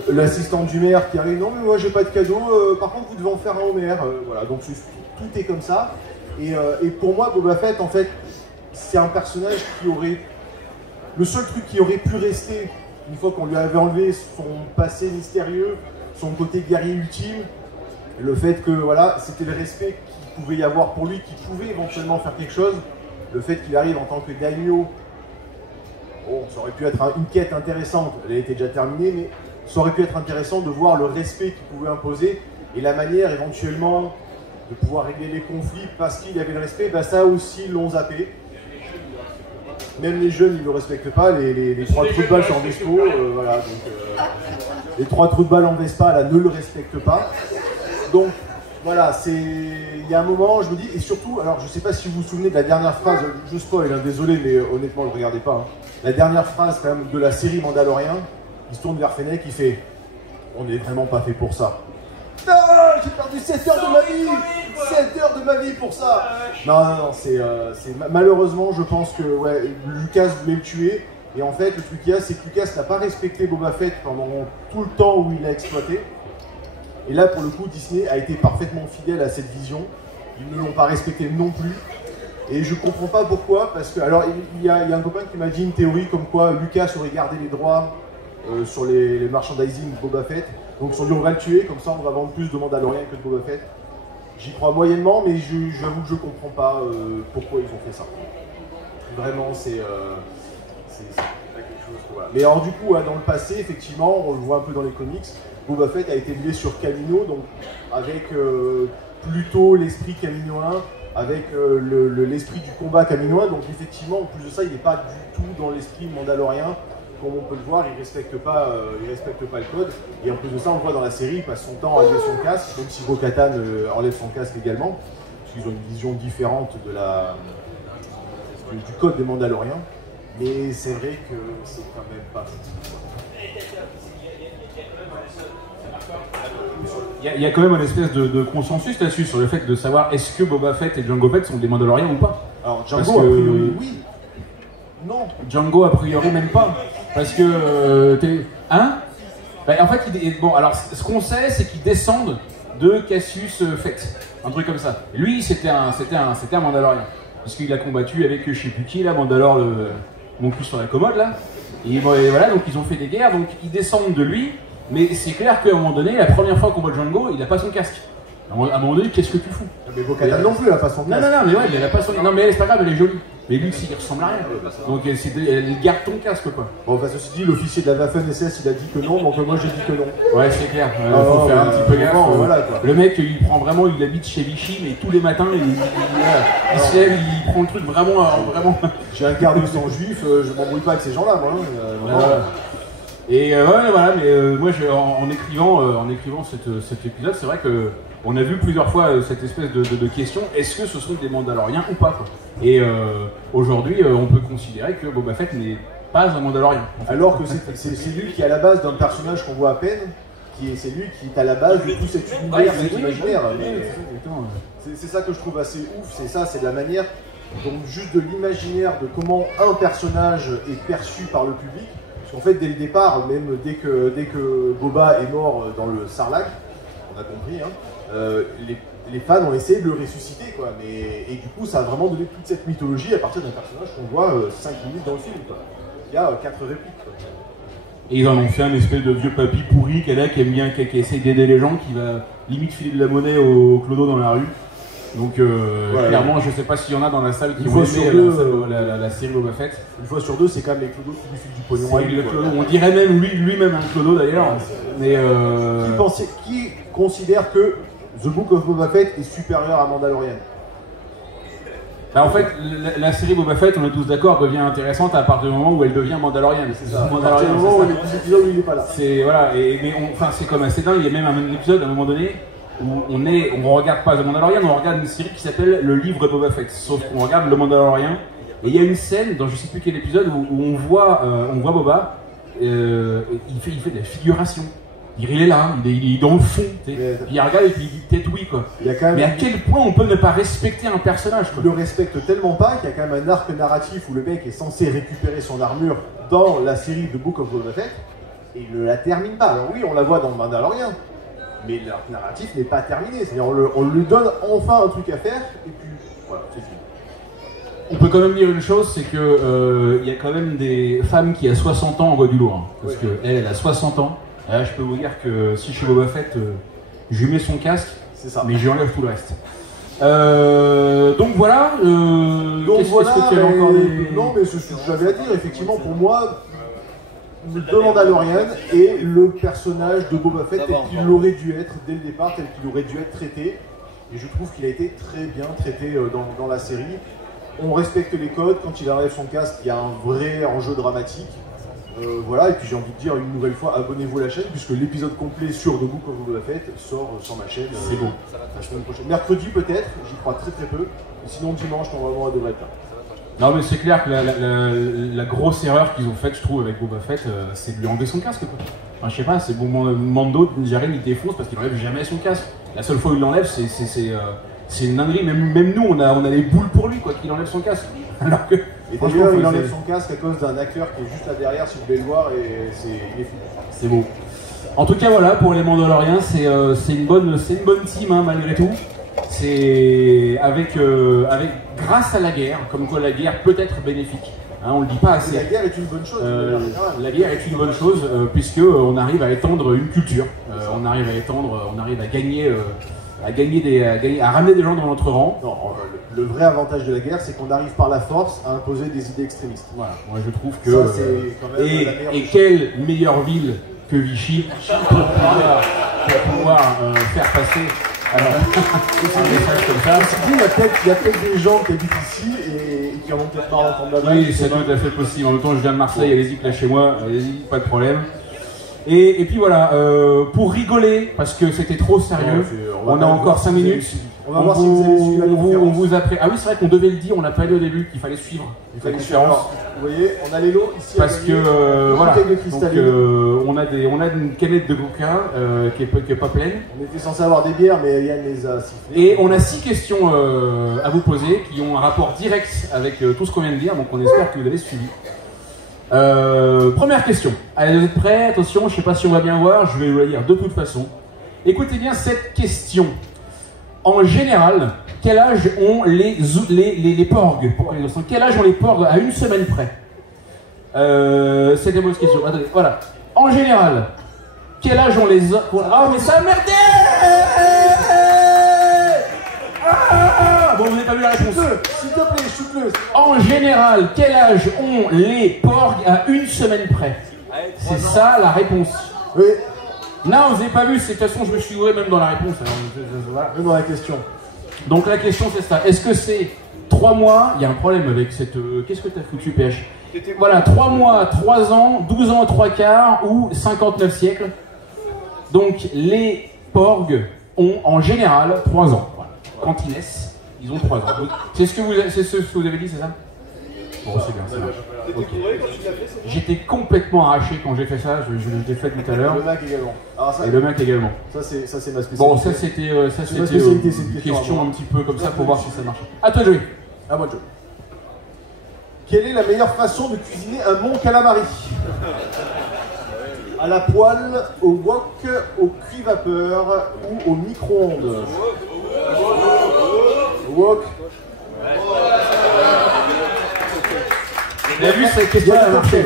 L'assistante du maire qui arrive, non mais moi j'ai pas de cadeau, par contre vous devez en faire un au maire. Voilà, donc tout est comme ça. Et pour moi, Boba Fett, en fait, c'est un personnage qui aurait... Le seul truc qui aurait pu rester, une fois qu'on lui avait enlevé son passé mystérieux, son côté guerrier ultime, le fait que, voilà, c'était le respect qu'il pouvait y avoir pour lui, qu'il pouvait éventuellement faire quelque chose, le fait qu'il arrive en tant que daimyo. Bon, ça aurait pu être une quête intéressante, elle était déjà terminée, mais ça aurait pu être intéressant de voir le respect qu'il pouvait imposer et la manière éventuellement de pouvoir régler les conflits parce qu'il y avait le respect, bah ça aussi l'ont zappé. Même les jeunes, ils ne le respectent pas, les 3 trous de balle en Vespo, voilà, donc les 3 trous de balle en Vespa, là, ne le respectent pas. Donc, voilà, il y a un moment, je me dis, et surtout, alors je ne sais pas si vous vous souvenez de la dernière phrase, je spoil, hein, désolé, mais honnêtement, ne le regardez pas. Hein. La dernière phrase, quand même, de la série Mandalorian, il se tourne vers Fennec, il fait « On n'est vraiment pas fait pour ça. » Ah, j'ai perdu 7 heures de ma vie 7 heures de ma vie pour ça. Non, c'est malheureusement, je pense que ouais, Lucas voulait le tuer. Et en fait, le truc qu'il y a, c'est que Lucas n'a pas respecté Boba Fett pendant tout le temps où il l'a exploité. Et là, pour le coup, Disney a été parfaitement fidèle à cette vision. Ils ne l'ont pas respecté non plus. Et je comprends pas pourquoi, parce que, alors, il y a un copain qui m'a dit une théorie comme quoi Lucas aurait gardé les droits sur les merchandising de Boba Fett. Donc ils se sont dit on va le tuer, comme ça on va vendre plus de Mandalorian que de Boba Fett. J'y crois moyennement, mais j'avoue que je comprends pas pourquoi ils ont fait ça. Vraiment, c'est pas quelque chose que, voilà. Mais alors du coup, dans le passé, effectivement, on le voit un peu dans les comics, Boba Fett a été lié sur Kamino, donc avec plutôt l'esprit Kamino 1, avec l'esprit du combat Kamino 1, donc effectivement, en plus de ça, il n'est pas du tout dans l'esprit mandalorien. Comme on peut le voir, il ne respecte pas le code. Et en plus de ça, on le voit dans la série, il passe son temps à enlever son casque, même si Bo-Katan enlève son casque également, parce qu'ils ont une vision différente du code des Mandaloriens. Mais c'est vrai que c'est quand même pas Il y a quand même une espèce de consensus là-dessus, sur le fait de savoir est-ce que Boba Fett et Jango Fett sont des Mandaloriens ou pas. Alors Jango, a priori, oui. Non. Django, a priori, même pas. Parce que. Hein bah, en fait, bon, alors, ce qu'on sait, c'est qu'ils descendent de Cassius Fett. Un truc comme ça. Et lui, c'était un Mandalorien. Parce qu'il a combattu avec, je sais plus qui, là, Mandalore, mon cul sur la commode, là. Et voilà, donc ils ont fait des guerres, donc ils descendent de lui. Mais c'est clair qu'à un moment donné, la première fois qu'on voit Django, il a pas son casque. À un moment donné, qu'est-ce que tu fous? Mais Bo-Katan non plus, elle a pas son casque. Non, mais ouais, elle a pas son. Non, mais elle, c'est pas grave, elle est jolie. mais lui il ressemble à rien. Donc elle garde ton casque quoi. Bon, enfin, ceci dit, l'officier de la Waffen-SS il a dit que non, donc moi j'ai dit que non. Ouais, c'est clair, faut faire un petit peu gaffe. Voilà, quoi. Le mec il prend vraiment, il habite chez Vichy, mais tous les matins il se lève, il prend le truc vraiment. J'ai un quart de sang juif, je m'embrouille pas avec ces gens-là, moi. Et voilà, mais moi en écrivant cet épisode, c'est vrai que on a vu plusieurs fois cette espèce de question, est-ce que ce sont des Mandaloriens ou pas quoi. Et aujourd'hui, on peut considérer que Boba Fett n'est pas un Mandalorien. En fait. Alors que c'est lui qui est à la base d'un personnage qu'on voit à peine, c'est lui qui est à la base de tout cet univers, cet imaginaire. C'est ça que je trouve assez ouf, c'est de la manière, donc juste de l'imaginaire de comment un personnage est perçu par le public. Parce qu'en fait, dès le départ, même dès que Boba est mort dans le Sarlacc, on a compris, les fans ont essayé de le ressusciter, quoi. Et du coup, ça a vraiment donné toute cette mythologie à partir d'un personnage qu'on voit 5 minutes dans le film, quoi. Il y a 4 répliques, quoi. Et ils en ont fait un espèce de vieux papy pourri qui aime bien, qui essaye d'aider les gens, qui va limite filer de la monnaie au clodo dans la rue. Donc clairement, je sais pas s'il y en a dans la salle qui ont aimé la série Boba Fett. Une fois sur deux, c'est quand même les clodos qui lui filent du pognon. On dirait même lui-même un clodo d'ailleurs. Mais qui considère que The Book of Boba Fett est supérieur à Mandalorian? Bah en fait, la série Boba Fett, on est tous d'accord, devient intéressante à partir du moment où elle devient Mandalorian. C'est ça. À partir du moment où les épisodes où il n'est pas là. C'est voilà, c'est comme assez dingue. Il y a même un épisode à un moment donné où on regarde pas The Mandalorian, on regarde une série qui s'appelle Le Livre Boba Fett. Sauf qu'on regarde le Mandalorian. Et il y a une scène dans je sais plus quel épisode où on voit Boba, il fait de la figuration. Il est là, il est dans le fond, puis il regarde et puis il dit peut-être oui quoi. Mais à quel point on peut ne pas respecter un personnage quoi. Il le respecte tellement pas qu'il y a quand même un arc narratif où le mec est censé récupérer son armure dans la série The Book of Boba Fett et il ne la termine pas. Alors oui, on la voit dans le Mandalorian, mais l'arc narratif n'est pas terminé. C'est-à-dire on lui donne enfin un truc à faire et puis voilà, c'est fini. On peut quand même dire une chose, c'est que il y a quand même des femmes qui à 60 ans envoient du lourd, hein, parce que elle a 60 ans. Là, je peux vous dire que si je suis Boba Fett, je lui mets son casque, mais je lui enlève tout le reste. Donc voilà. Qu'est-ce que tu avais encore des... Non, mais ce que j'avais à dire, effectivement, pour moi, The Mandalorian est le personnage de Boba Fett tel qu'il aurait dû être dès le départ, tel qu'il aurait dû être traité. Et je trouve qu'il a été très bien traité dans la série. On respecte les codes. Quand il enlève son casque, il y a un vrai enjeu dramatique. Voilà, et puis j'ai envie de dire une nouvelle fois, abonnez-vous à la chaîne, puisque l'épisode complet sur The Book of Boba Fett sort sur ma chaîne. C'est bon. La semaine prochaine. Mercredi peut-être, j'y crois très très peu. Et sinon dimanche, normalement, elle devrait être là. Non mais c'est clair que la grosse erreur qu'ils ont faite, je trouve, avec Boba Fett, c'est de lui enlever son casque quoi. Enfin je sais pas, c'est bon, Mando, Jaren il défonce parce qu'il enlève jamais son casque. La seule fois où il l'enlève, c'est une dinguerie. Même nous, on a les boules pour lui quoi, qu'il enlève son casque. Alors que... Et d'ailleurs, il enlève son casque à cause d'un acteur qui est juste là derrière, si vous voulez le voir, et il est fou. C'est beau. En tout cas, voilà, pour les Mandaloriens, c'est une bonne team, hein, malgré tout. C'est grâce à la guerre, comme quoi la guerre peut être bénéfique. Hein, on le dit pas assez. La guerre est une bonne chose. La guerre est une bonne chose, puisque on arrive à étendre une culture. On arrive à gagner. À ramener des gens dans notre rang. Non, le vrai avantage de la guerre, c'est qu'on arrive par la force à imposer des idées extrémistes. Voilà, moi je trouve que... Ça, c'est quand même et quelle meilleure ville que Vichy pour pouvoir faire passer un message comme ça. Il y a peut-être des gens qui habitent ici et qui en ont peut-être marre d'entendre la Oui, c'est tout à fait possible. En même temps, je viens de Marseille, allez-y, là chez moi, allez-y, pas de problème. Et puis voilà, pour rigoler, parce que c'était trop sérieux, on a encore 5 minutes. On va voir si vous avez suivi la conférence. Ah oui, c'est vrai qu'on devait le dire, on l'a pas dit au début, qu'il fallait suivre la conférence. Vous voyez, on a les lots ici. Parce que voilà, donc, on a une canette de coca qui est pas pleine. On était censé avoir des bières, mais Yann les a sifflées. Et on a 6 questions à vous poser qui ont un rapport direct avec tout ce qu'on vient de dire, donc on espère que vous avez suivi. Première question. Allez, vous êtes prêts? Attention, je sais pas si on va bien voir, je vais vous la dire de toute façon. Écoutez bien cette question. En général, quel âge ont les porgs? Quel âge ont les porgs à une semaine près? C'est des bonnes questions. Attendez, voilà. En général, quel âge ont les... Ah, mais ça a merdé! bon, vous n'avez pas vu la réponse. S'il te plaît, shoot-le. En général, quel âge ont les porgs à une semaine près? C'est ça la réponse. Oui, Non, vous n'avez pas vu, de toute façon, je me suis gouré même dans la réponse. Alors, voilà. même dans la question. Donc la question c'est ça. Est-ce que c'est 3 mois? Il y a un problème avec cette... Qu'est-ce que t'as foutu, PH? Voilà, 3 mois, 3 ans, 12 ans, 3 quarts ou 59 siècles. Donc les porgs ont en général 3 ans. Voilà. Quand ils naissent, ils ont 3 ans. C'est ce que vous avez dit, c'est ça? Bon, c'est bien, ça marche. Ok. J'étais complètement arraché quand j'ai fait ça, je l'ai fait tout à l'heure. Le Mac également. Alors ça, Et le mec également. ça c'est ma spécialité. Bon, ça c'était ma spécialité, c'est une une question question un petit peu comme ça pour voir si ça marche. À toi de jouer. À moi de jouer. Quelle est la meilleure façon de cuisiner un bon calamari? À la poêle, au wok, au cuit-vapeur ou au micro-ondes? Au wok. Vous avez vu cette question a marché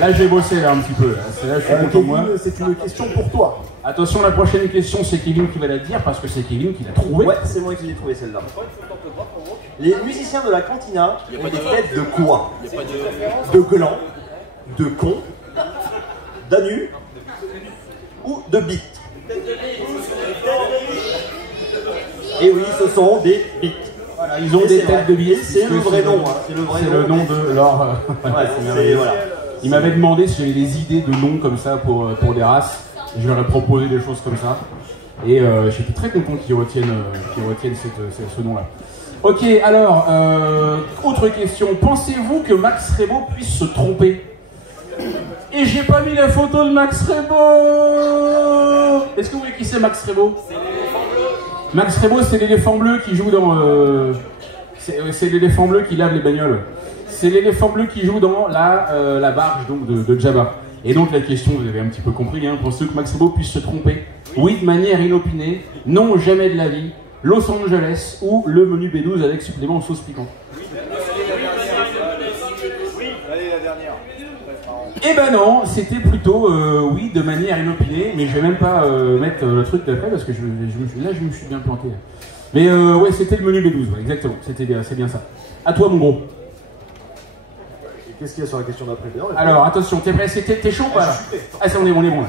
là j'ai bossé là un petit peu. Là je suis content de moi. Kevin, c'est une question pour toi. Attention, la prochaine question c'est Kevin qui va la dire parce que c'est Kevin qui l'a trouvée. Ouais, c'est moi qui l'ai trouvé celle-là. Les musiciens de la cantina ont des têtes de quoi? De gland, de con, d'anu ou de bite? Et oui, ce sont des bites. Voilà, ils ont des têtes de billets. C'est le vrai nom. Hein. C'est le vrai C'est nom. le nom de leur. Ouais, c'est merveilleux. voilà. Il m'avait demandé si j'avais des idées de noms comme ça pour des races. Je leur ai proposé des choses comme ça. Et j'étais très content qu'ils retiennent ce nom-là. Ok, alors, autre question. Pensez-vous que Max Rebo puisse se tromper? Et j'ai pas mis la photo de Max Rebo. Est-ce que vous voyez qui c'est Max Rebo? Max Rebo, c'est l'éléphant bleu qui joue dans... c'est l'éléphant bleu qui lave les bagnoles. C'est l'éléphant bleu qui joue dans la barge donc, de Jabba. Et donc la question, vous avez un petit peu compris, hein, pensez-vous que Max Rebo puisse se tromper? Oui, de manière inopinée. Non, jamais de la vie. Los Angeles ou le menu B12 avec supplément en sauce piquante. Eh ben non, c'était plutôt oui, de manière inopinée, mais je vais même pas mettre le truc d'après parce que là je me suis bien planté. Mais ouais, c'était le menu B12, ouais, exactement, c'est bien ça. À toi mon gros. Et qu'est-ce qu'il y a sur la question d'après? Alors attention, t'es prêt? T'es chaud ou pas là? Ah ça on est bon là.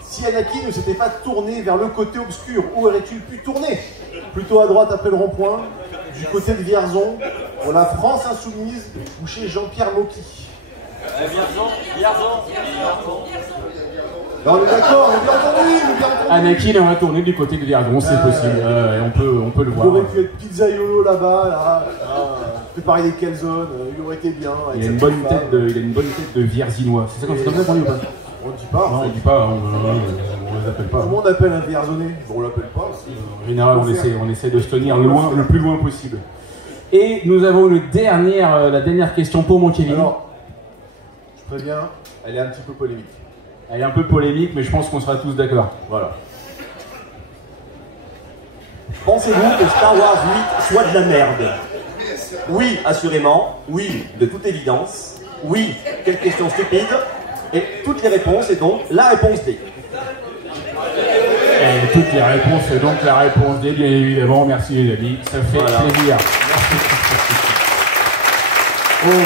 Si Anakin ne s'était pas tourné vers le côté obscur, où aurait-il pu tourner? Plutôt à droite après le rond-point, du côté de Vierzon, pour la France insoumise, ou chez Jean-Pierre Mocky? Vierzon. On est d'accord, on a bien entendu. Anakin aurait tourné du côté de Vierzon, c'est possible, on peut le Il voir. aurait pu être pizzaiolo là-bas, là, préparer des calzones, il aurait été bien. Il a une bonne tête de Vierzinois, c'est ça comme ça qu'on dit ou pas? On ne dit pas. Non, on dit pas, on les appelle pas. Tout le monde appelle un Vierzonais, bon, on l'appelle pas. En général, on essaie de se tenir le plus loin possible. Et nous avons la dernière question pour mon Kevin. Alors, je préviens, elle est un petit peu polémique. Elle est un peu polémique, mais je pense qu'on sera tous d'accord. Voilà. Pensez-vous que Star Wars 8 soit de la merde? Oui, assurément. Oui, de toute évidence. Oui, quelle question stupide. Et toutes les réponses, et donc la réponse D. Et toutes les réponses, et donc la réponse D, bien évidemment. Merci les amis, ça fait plaisir. Bon.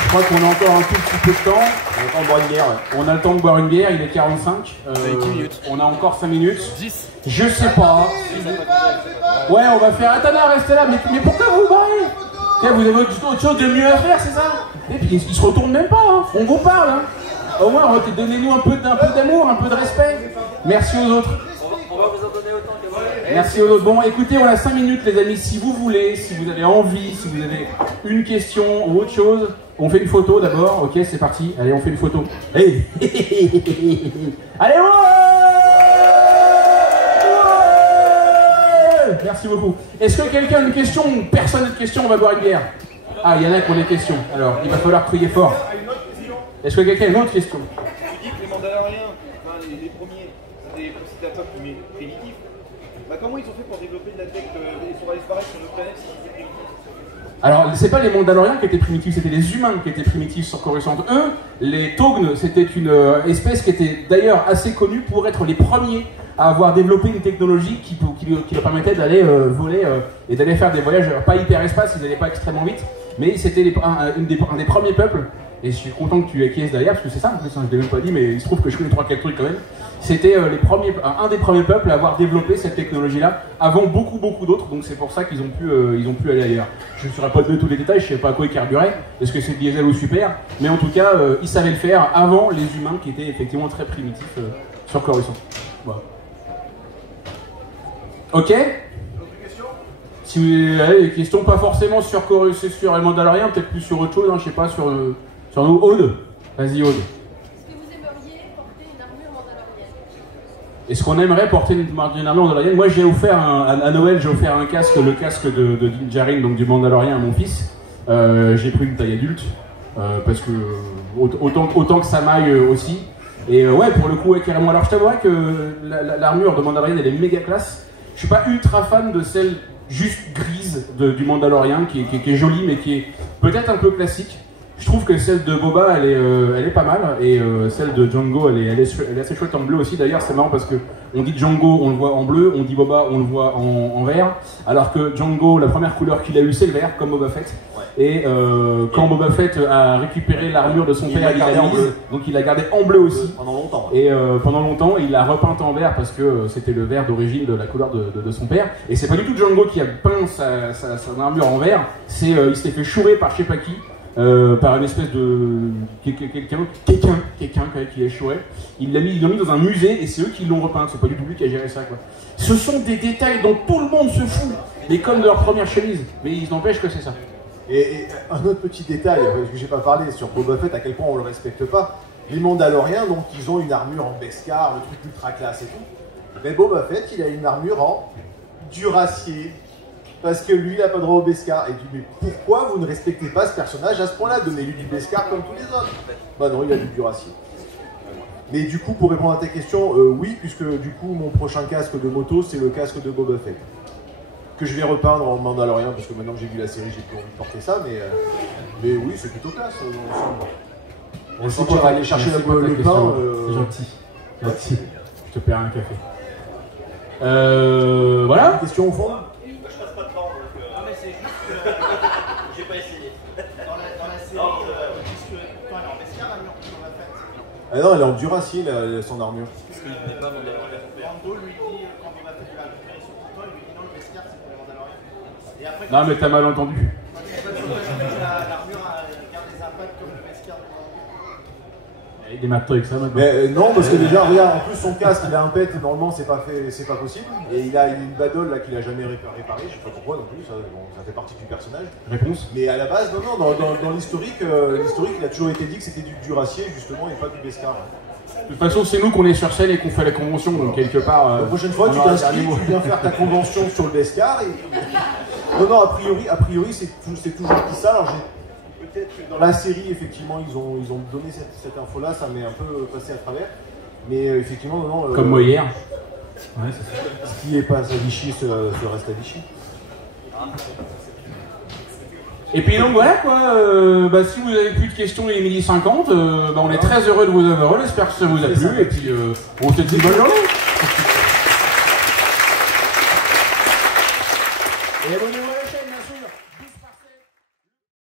Je crois qu'on a encore un tout petit peu de temps. On attend de boire une bière. On a le temps de boire une bière, il est 45. 10 minutes. On a encore 5 minutes. 10. Je sais pas. Ouais, on va faire. Attendez, restez là. Mais pourquoi vous vous barrez? Vous avez autre chose de mieux à faire, c'est ça? Et puis ils se retournent même pas, hein. On vous parle. Hein. Au moins, donnez-nous un peu d'amour, un peu de respect. Merci aux autres. On va vous en donner autant que vous. Merci aux autres. Bon, écoutez, on a 5 minutes, les amis. Si vous voulez, si vous avez envie, si vous avez une question ou autre chose, on fait une photo d'abord. Ok, c'est parti. Allez, on fait une photo. Hey. Allez, ouais. Merci beaucoup. Est-ce que quelqu'un a une question? Personne n'a de question, on va boire une bière. Ah, il y en a qui ont des questions. Alors, il va falloir crier fort. Est-ce que quelqu'un a une autre question? Tu dis que les Mandaloriens, enfin les premiers, c'était un peuple primitif. Bah, comment ils ont fait pour développer de la tech et pour disparaître sur notre planète si c'était primitif? Alors, c'est pas les Mandaloriens qui étaient primitifs, c'était les humains qui étaient primitifs sur Coruscant. Eux, les Tognes, c'était une espèce qui était d'ailleurs assez connue pour être les premiers à avoir développé une technologie qui leur permettait d'aller voler et d'aller faire des voyages, pas hyperespace, ils n'allaient pas extrêmement vite, mais c'était un des premiers peuples. Et je suis content que tu acquiesces derrière, parce que c'est ça, en plus, je ne l'ai même pas dit, mais il se trouve que je connais 3-4 trucs quand même. C'était un des premiers peuples à avoir développé cette technologie-là, avant beaucoup d'autres, donc c'est pour ça qu'ils ont pu aller ailleurs. Je ne saurais pas donner tous les détails, je ne sais pas à quoi ils carburaient, est-ce que c'est diesel ou super, mais en tout cas, ils savaient le faire avant les humains qui étaient effectivement très primitifs sur Coruscant. Voilà. Ok. Si vous avez des questions, pas forcément sur Coruscant, sur les Mandaloriens, peut-être plus sur autre chose, hein, je sais pas, sur nous. Aude. Vas-y, Aude. Est-ce que vous aimeriez porter une armure mandalorienne? Est-ce qu'on aimerait porter une armure mandalorienne? Moi, j'ai offert à Noël, j'ai offert un casque, le casque de Din Djarin, donc du Mandalorien à mon fils. J'ai pris une taille adulte, parce que autant que ça m'aille aussi. Et ouais, pour le coup, ouais, carrément. Alors, je t'avouerais que l'armure de Mandalorian, elle est méga classe. Je suis pas ultra fan de celle juste grise du Mandalorien, qui est jolie, mais qui est peut-être un peu classique. Je trouve que celle de Boba, elle est pas mal, et celle de Django, elle est assez chouette en bleu aussi. D'ailleurs, c'est marrant parce que on dit Django, on le voit en bleu, on dit Boba, on le voit en vert, alors que Django, la première couleur qu'il a eue, c'est le vert, comme Boba Fett. Ouais. Et quand Boba Fett a récupéré l'armure de son père, il l'a mise, donc il l'a gardée en bleu aussi. Pendant longtemps. Et pendant longtemps, il l'a repeinte en vert parce que c'était le vert d'origine de la couleur de son père. Et c'est pas du tout Django qui a peint son armure en vert, il s'est fait chourer par je sais pas qui. Par une espèce de quelqu'un qui l'a choué. Ils l'ont mis dans un musée et c'est eux qui l'ont repeint. C'est pas du tout lui qui a géré ça, quoi. Ce sont des détails dont tout le monde se fout, mais comme de leur première chemise. Mais ils n'empêchent que c'est ça. Et un autre petit détail, parce que j'ai pas parlé sur Boba Fett, à quel point on le respecte pas. Les Mandaloriens, donc, ils ont une armure en Beskar, le truc ultra classe et tout. Mais Boba Fett, il a une armure en Duracier. Parce que lui, il n'a pas droit au Beskar. Et tu dis, mais pourquoi vous ne respectez pas ce personnage à ce point-là? Donnez-lui du Beskar comme tous les autres. Bah non, il a du Duracier. Mais du coup, pour répondre à ta question, oui, puisque du coup, mon prochain casque de moto, c'est le casque de Boba Fett. Que je vais repeindre en Mandalorian, parce que maintenant que j'ai vu la série, j'ai plus envie de porter ça, mais oui, c'est plutôt classe. On sent qu'on va aller chercher le pain. C'est gentil. Je te paierai un café. Voilà. Une question au fond? J'ai pas essayé. Dans la série, puisque quand elle est en Beskar, l'armure que Boba Fett. Ah non, elle est en Duracier, son armure. Parce qu'il n'est pas Mandalorian. Mando lui dit, quand Boba Fett l'a récupéré sur le il lui dit non, le Beskar c'est pour les Mandaloriens. Et après, Non, mais t'as mal entendu. L'armure garde des impacts comme le Beskar. Il y a des marteaux avec ça maintenant. Mais non, parce que déjà, regarde, en plus son casque, il a un pet, normalement c'est pas possible. Et il a une badole là qu'il a jamais réparé, je sais pas pourquoi non plus, ça fait partie du personnage. Réponse? Mais à la base, non, dans l'historique, il a toujours été dit que c'était du Duracier justement et pas du Beskar. De toute façon, c'est nous qu'on est sur scène et qu'on fait la convention, donc quelque part. La prochaine fois, tu t'inscris, tu viens faire ta convention sur le Beskar. Et... Non, a priori, c'est toujours dit ça. Alors, peut-être que dans la série, effectivement, ils ont donné cette info-là, ça m'est un peu passé à travers. Mais effectivement, non. Comme moi hier. Ouais, c'est ça. Ce qui n'est pas à Vichy se reste à Vichy. Et puis donc voilà quoi, si vous avez plus de questions, il est 12h50, on est très heureux de vous avoir, j'espère que ça vous a plu, et puis on se dit une bonne journée. Et abonnez-vous.